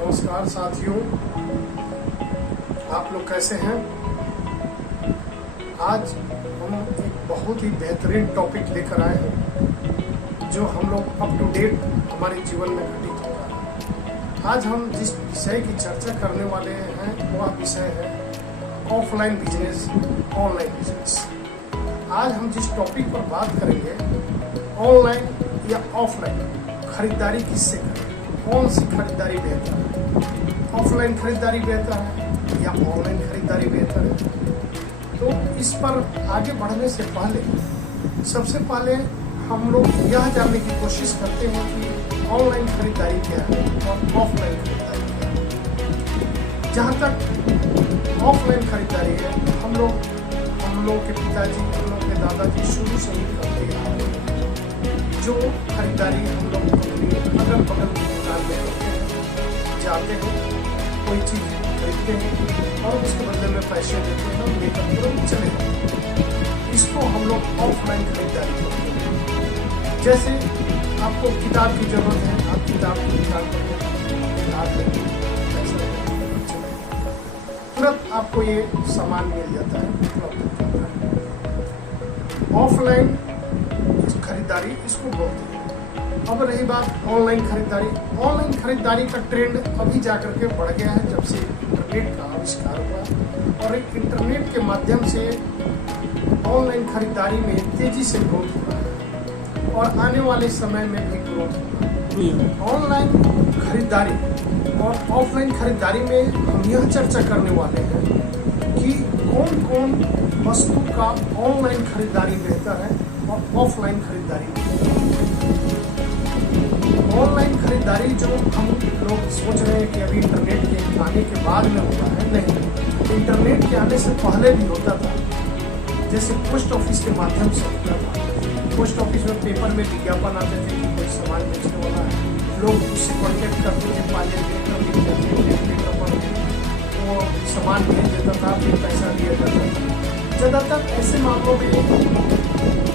नमस्कार साथियों, आप लोग कैसे हैं। आज हम एक बहुत ही बेहतरीन टॉपिक लेकर आए हैं जो हम लोग अप टू डेट हमारे जीवन में घटित हो रहा है। आज हम जिस विषय की चर्चा करने वाले हैं वह विषय है ऑफलाइन बिजनेस, ऑनलाइन बिजनेस। आज हम जिस टॉपिक पर बात करेंगे, ऑनलाइन या ऑफलाइन खरीदारी किससे करें, कौन सी खरीदारी बेहतर है, ऑफलाइन खरीदारी बेहतर है या ऑनलाइन खरीदारी बेहतर है। तो इस पर आगे बढ़ने से पहले सबसे पहले हम लोग यह जानने की कोशिश करते हैं कि ऑनलाइन खरीदारी क्या है और ऑफलाइन खरीदारी क्या है। जहाँ तक ऑफलाइन खरीदारी है, हम लोग के पिताजी, हम लोग के दादाजी शुरू से ही करते आ रहे हैं। जो खरीदारी हम लोग अपनी अगल बगल की दुकान में होते हैं, जाते हैं, कोई चीज़ खरीदते हैं और उसके बदले में पैसे देते हैं और लेकर तुरंत चले जाते हैं। इसको हम लोग ऑफलाइन खरीदारी करते हैं। जैसे आपको किताब की जरूरत है, आप किताब की दुकान पर किताब लेते हैं, पैसा तुरंत आपको ये सामान मिल जाता है, उपलब्ध हो जाता है। ऑफलाइन खरीदारी इसको बोलते हैं। अब रही बात ऑनलाइन खरीदारी। ऑनलाइन खरीदारी का ट्रेंड अभी जाकर के बढ़ गया है जब से इंटरनेट का आविष्कार हुआ और एक इंटरनेट के माध्यम से ऑनलाइन खरीदारी में तेजी से ग्रोथ हो रहा है और आने वाले समय में भी ग्रोथ होगा। ऑनलाइन खरीदारी और ऑफलाइन खरीदारी में हम यह चर्चा करने वाले हैं कि कौन कौन वस्तु का ऑनलाइन खरीदारी बेहतर है और ऑफलाइन खरीदारी। ऑनलाइन खरीदारी जो हम लोग सोच रहे हैं कि अभी इंटरनेट के आने के बाद में हुआ है, नहीं, इंटरनेट के आने से पहले भी होता था। जैसे पोस्ट ऑफिस के माध्यम से होता था। पोस्ट ऑफिस में पेपर में विज्ञापन आते थे कि कोई सामान बेचने वाला है, लोग उससे कॉन्टेक्ट करते थे, पाले वो सामान भेज देता था, फिर पैसा दिया जाता था। ज़्यादातर ऐसे मामलों में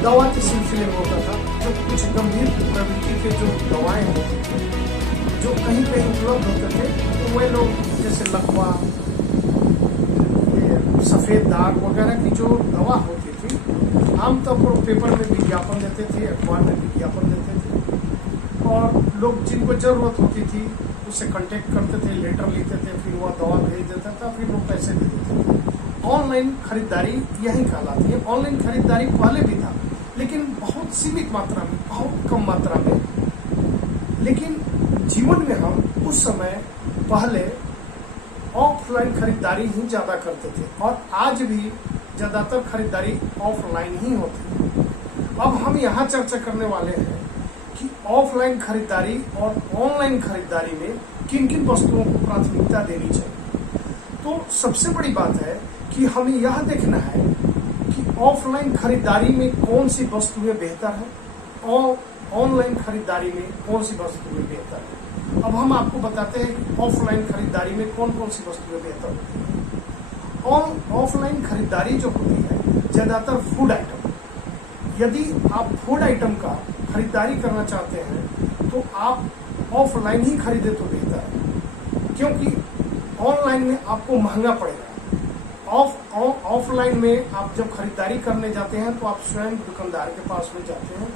दवा के सिलसिले में होता था, जो कुछ गंभीर प्रवृत्ति के जो दवाएं होती थी, जो कहीं कहीं उपलब्ध होते थे, तो वह लोग जैसे लकवा, सफ़ेद दाग वगैरह की जो दवा होती थी, आमतौर पर पेपर में विज्ञापन देते थे, अखबार में विज्ञापन देते थे और लोग जिनको ज़रूरत होती थी उससे कांटेक्ट करते थे, लेटर लिखते थे, फिर वह दवा भेज देता था, फिर वो पैसे दे देते थे। ऑनलाइन खरीदारी यही कहलाती है। ऑनलाइन खरीदारी पहले भी था, लेकिन बहुत सीमित मात्रा में, बहुत कम मात्रा में। लेकिन जीवन में हम उस समय पहले ऑफलाइन खरीदारी ही ज़्यादा करते थे और आज भी ज़्यादातर खरीदारी ऑफलाइन ही होती है। अब हम यहाँ चर्चा करने वाले हैं कि ऑफलाइन खरीदारी और ऑनलाइन खरीदारी में किन किन वस्तुओं को प्राथमिकता देनी चाहिए। तो सबसे बड़ी बात है कि हमें यह देखना है कि ऑफलाइन खरीदारी में कौन सी वस्तुएं बेहतर है और ऑनलाइन खरीदारी में कौन सी वस्तुएं बेहतर है। अब हम आपको बताते हैं कि ऑफलाइन खरीदारी में कौन कौन सी वस्तुएं बेहतर होती हैं। और ऑफलाइन खरीदारी जो होती है ज़्यादातर फूड आइटम। यदि आप फूड आइटम का खरीदारी करना चाहते हैं तो आप ऑफलाइन ही खरीदे तो बेहतर है, क्योंकि ऑनलाइन में आपको महंगा पड़ेगा। ऑफलाइन में आप जब खरीदारी करने जाते हैं तो आप स्वयं दुकानदार के पास में जाते हैं,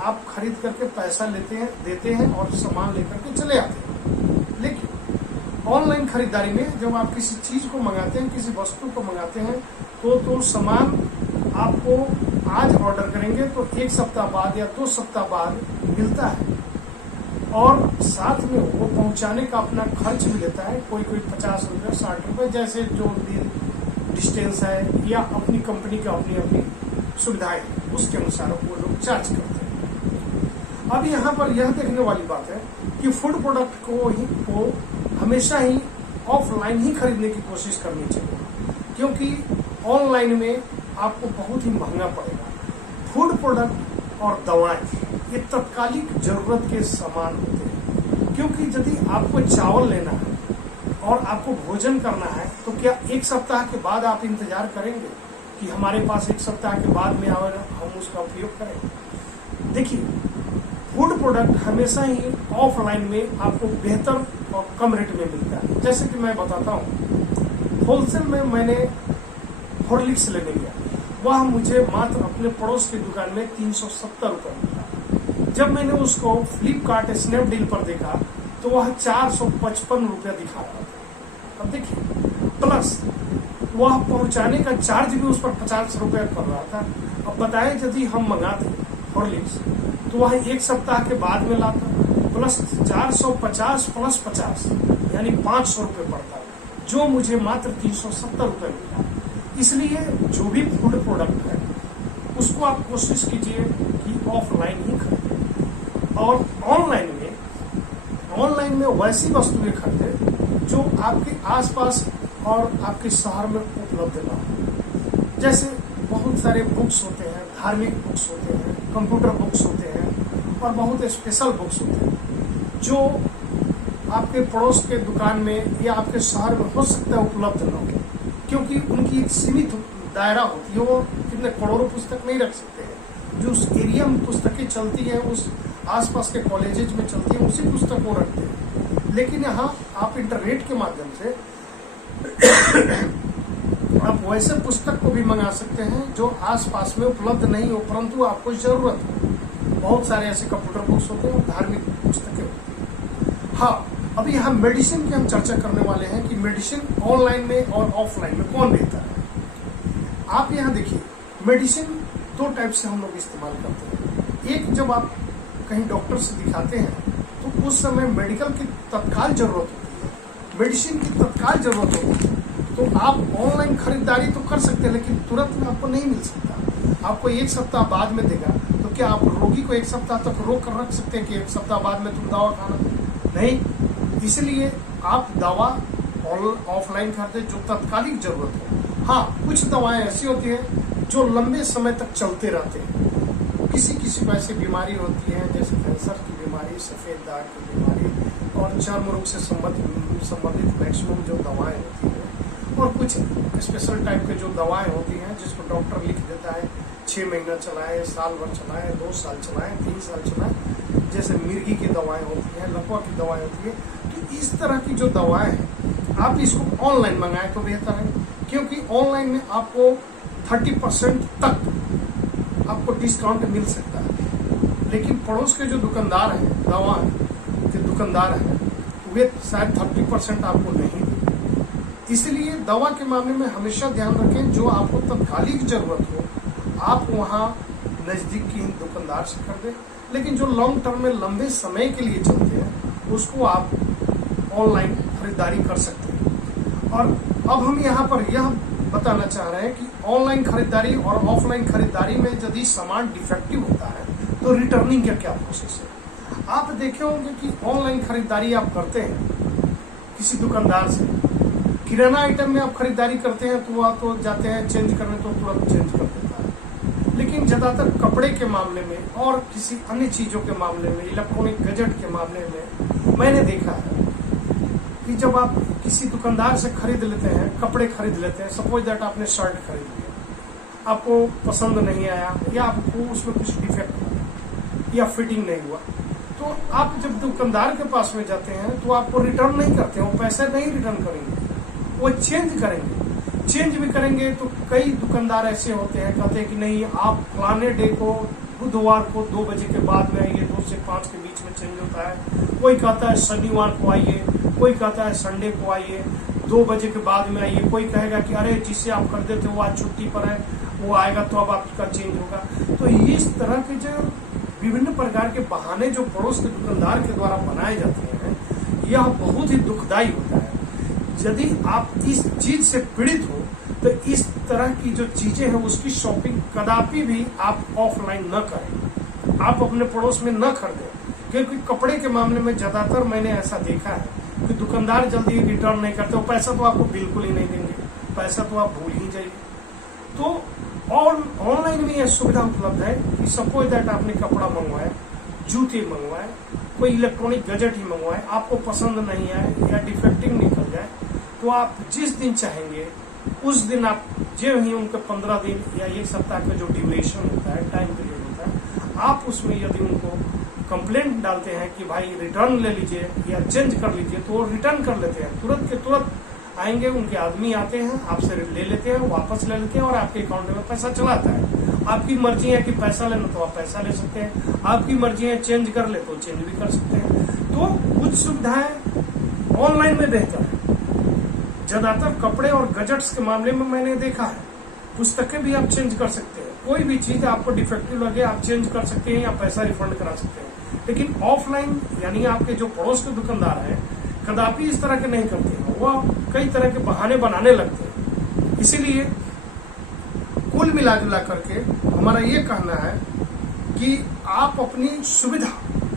आप खरीद करके पैसा देते हैं और सामान लेकर के चले आते हैं। लेकिन ऑनलाइन खरीदारी में जब आप किसी चीज को मंगाते हैं, किसी वस्तु को मंगाते हैं, तो सामान आपको आज ऑर्डर करेंगे तो 1 सप्ताह बाद या 2 सप्ताह बाद मिलता है और साथ में वो पहुंचाने का अपना खर्च भी लेता है। कोई 50 रुपये, 60 रुपये, जैसे जो डिस्टेंस है या अपनी कंपनी का अपनी सुविधाएं उसके अनुसार वो लोग चार्ज करते हैं। अब यहाँ पर यह देखने वाली बात है कि फूड प्रोडक्ट को हमेशा ही ऑफलाइन ही खरीदने की कोशिश करनी चाहिए, क्योंकि ऑनलाइन में आपको बहुत ही महंगा पड़ेगा। फूड प्रोडक्ट और दवाएं ये तत्कालिक जरूरत के सामान होते हैं, क्योंकि यदि आपको चावल लेना है और आपको भोजन करना है तो क्या 1 सप्ताह के बाद आप इंतजार करेंगे कि हमारे पास 1 सप्ताह के बाद में आए हम उसका उपयोग करें। देखिए, फूड प्रोडक्ट हमेशा ही ऑफलाइन में आपको बेहतर और कम रेट में मिलता है। जैसे कि मैं बताता हूँ, होलसेल में मैंने हॉर्लिक्स लेने गया, वह मुझे मात्र अपने पड़ोस की दुकान में 370 रुपये मिला। जब मैंने उसको फ्लिपकार्ट स्नैपडील पर देखा तो वह 455 रुपया दिखा रहा था। अब देखिए, प्लस वह पहुंचाने का चार्ज भी उस पर 50 रुपया कर रहा था। अब बताएं, यदि हम मंगाते हॉर्लिक्स तो वह 1 सप्ताह के बाद में लाता, प्लस 450 प्लस 50 यानी 500 रुपये पड़ता, जो मुझे मात्र 370 रुपये मिला। इसलिए जो भी फूड प्रोडक्ट है उसको आप कोशिश कीजिए कि ऑफलाइन ही खरीदें, और ऑनलाइन में वैसी वस्तुएं खरीदें जो आपके आसपास और आपके शहर में उपलब्ध ना हो। जैसे बहुत सारे बुक्स होते हैं, धार्मिक बुक्स होते हैं, कंप्यूटर बुक्स होते हैं और बहुत स्पेशल बुक्स होते हैं जो आपके पड़ोस के दुकान में या आपके शहर में हो सकता है उपलब्ध ना हो, क्योंकि उनकी एक सीमित दायरा होती है। वो कितने करोड़ों पुस्तक नहीं रख सकते हैं। जो उस एरिया में पुस्तकें चलती हैं, उस आसपास के कॉलेजेज में चलती है, उसी पुस्तक को रखते हैं। लेकिन यहाँ आप इंटरनेट के माध्यम से आप वैसे पुस्तक को भी मंगा सकते हैं जो आसपास में उपलब्ध नहीं हो, परंतु आपको जरूरत हो। बहुत सारे ऐसे कंप्यूटर बुक्स होते हैं और धार्मिक पुस्तकें होती हैं। हाँ, अभी हम मेडिसिन की हम चर्चा करने वाले हैं कि मेडिसिन ऑनलाइन में और ऑफलाइन में कौन बेहतर है। आप यहाँ देखिए, मेडिसिन 2 टाइप से हम लोग इस्तेमाल करते हैं। एक, जब आप कहीं डॉक्टर से दिखाते हैं तो उस समय मेडिकल की तत्काल जरूरत होती है, मेडिसिन की तत्काल जरूरत होती है, तो आप ऑनलाइन खरीदारी तो कर सकते हैं, लेकिन तुरंत में आपको नहीं मिल सकता। आपको 1 सप्ताह बाद में देगा, तो क्या आप रोगी को 1 सप्ताह तक रोक कर रख सकते हैं कि 1 सप्ताह बाद में तुम दवा खाना? नहीं। इसलिए आप दवा ऑफलाइन खरीदें जो तत्कालिक जरूरत हो। हाँ, कुछ दवाएं ऐसी होती हैं जो लंबे समय तक चलते रहते हैं। किसी किसी को ऐसी बीमारी होती है जैसे कैंसर की बीमारी, सफेद दाग की बीमारी और चर्म रोग से संबंधित मैक्सिमम जो दवाएं होती हैं, और कुछ स्पेशल टाइप के जो दवाएं होती हैं जिसको डॉक्टर लिख देता है 6 महीना चलाएं, साल भर चलाएं, 2 साल चलाएं, 3 साल चलाएं। जैसे मिर्गी की दवाएं होती हैं, लकवा की दवाएं होती है। तो इस तरह की जो दवाएं हैं आप इसको ऑनलाइन मंगाएं तो बेहतर है, क्योंकि ऑनलाइन में आपको 30% तक आपको डिस्काउंट मिल सकता है। लेकिन पड़ोस के जो दुकानदार हैं, दवा के दुकानदार हैं, वे शायद 30% आपको नहीं दें। इसलिए दवा के मामले में हमेशा ध्यान रखें, जो आपको तत्कालिक जरूरत हो आप वहाँ नजदीक की दुकानदार से खरीदें, लेकिन जो लॉन्ग टर्म में लंबे समय के लिए चलते हैं उसको आप ऑनलाइन खरीदारी कर सकते हैं। और अब हम यहाँ पर यह बताना चाह रहे हैं कि ऑनलाइन खरीदारी और ऑफलाइन खरीदारी में यदि सामान डिफेक्टिव होता है तो रिटर्निंग का क्या प्रोसेस है। आप देखे होंगे कि ऑनलाइन खरीदारी आप करते हैं किसी दुकानदार से, किराना आइटम में आप खरीदारी करते हैं तो वह तो जाते हैं चेंज करने तो तुरंत चेंज कर देता है। लेकिन ज्यादातर कपड़े के मामले में और किसी अन्य चीजों के मामले में, इलेक्ट्रॉनिक गैजेट के मामले में मैंने देखा है कि जब आप किसी दुकानदार से खरीद लेते हैं, कपड़े खरीद लेते हैं, सपोज दैट आपने शर्ट खरीद लिया, आपको पसंद नहीं आया या आपको उसमें कुछ डिफेक्ट हुआ या फिटिंग नहीं हुआ, तो आप जब दुकानदार के पास में जाते हैं तो आपको रिटर्न नहीं करते, वो पैसे नहीं रिटर्न करेंगे, वो चेंज करेंगे। चेंज भी करेंगे तो कई दुकानदार ऐसे होते हैं, कहते हैं कि नहीं आप फलाने डे को बुधवार को 2 बजे के बाद में आइए, 2 से 5 के बीच में चेंज होता है। कोई कहता है शनिवार को आइए, कोई कहता है संडे को आइए, 2 बजे के बाद में आइए। कोई कहेगा कि अरे जिससे आप खरीदे थे वो आज छुट्टी पर है, वो आएगा तो अब आपका चेंज होगा। तो इस तरह के जो विभिन्न प्रकार के बहाने जो पड़ोस के दुकानदार के द्वारा बनाए जाते हैं, यह बहुत ही दुखदायी होता है। यदि आप इस चीज से पीड़ित हो तो इस तरह की जो चीजें हैं उसकी शॉपिंग कदापि भी आप ऑफलाइन न करें, आप अपने पड़ोस में न खरीदें। क्योंकि कपड़े के मामले में ज्यादातर मैंने ऐसा देखा है कि दुकानदार जल्दी रिटर्न नहीं करते, वो पैसा तो आपको बिल्कुल ही नहीं देंगे, पैसा तो आप भूल ही जाइए। तो ऑनलाइन में यह सुविधा उपलब्ध है कि सपोज दैट आपने कपड़ा मंगवाया, जूते मंगवाए, कोई इलेक्ट्रॉनिक गैजेट ही मंगवाए, आपको पसंद नहीं आए या डिफेक्टिंग निकल जाए, तो आप जिस दिन चाहेंगे उस दिन आप जो ही उनका 15 दिन या 1 सप्ताह का जो ड्यूरेशन होता है, टाइम पीरियड होता है, आप उसमें यदि उनको कंप्लेंट डालते हैं कि भाई रिटर्न ले लीजिए या चेंज कर लीजिए, तो वो रिटर्न कर लेते हैं, तुरंत के तुरंत आएंगे, उनके आदमी आते हैं, आपसे ले लेते हैं, वापस ले लेते हैं और आपके अकाउंट में पैसा चला आता है। आपकी मर्जी है कि पैसा लेना तो आप पैसा ले सकते हैं, आपकी मर्जी है चेंज कर ले तो चेंज भी कर सकते हैं। तो कुछ सुविधाएं ऑनलाइन में बेहतर है। ज्यादातर कपड़े और गजट्स के मामले में मैंने देखा है, पुस्तकें भी आप चेंज कर सकते हैं, कोई भी चीज आपको डिफेक्टिव लगे आप चेंज कर सकते हैं या पैसा रिफंड करा सकते हैं। लेकिन ऑफलाइन यानी आपके जो पड़ोस के दुकानदार हैं कदापि इस तरह के नहीं करते हैं, वह कई तरह के बहाने बनाने लगते हैं। इसीलिए कुल मिला जुला करके हमारा ये कहना है कि आप अपनी सुविधा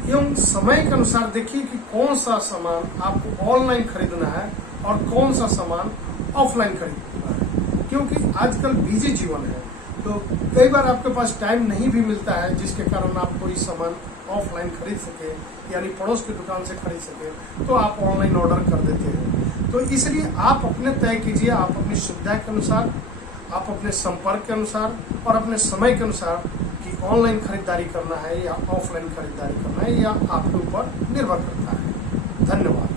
एवं समय के अनुसार देखिए कि कौन सा सामान आपको ऑनलाइन खरीदना है और कौन सा सामान ऑफलाइन खरीदना है, क्योंकि आजकल बिजी जीवन है, तो कई बार आपके पास टाइम नहीं भी मिलता है, जिसके कारण आप कोई सामान ऑफलाइन खरीद सके यानी पड़ोस की दुकान से खरीद सके, तो आप ऑनलाइन ऑर्डर कर देते हैं। तो इसलिए आप अपने तय कीजिए, आप अपनी सुविधा के अनुसार, आप अपने संपर्क के अनुसार और अपने समय के अनुसार कि ऑनलाइन खरीदारी करना है या ऑफलाइन खरीदारी करना है, या आपके ऊपर निर्भर करता है। धन्यवाद।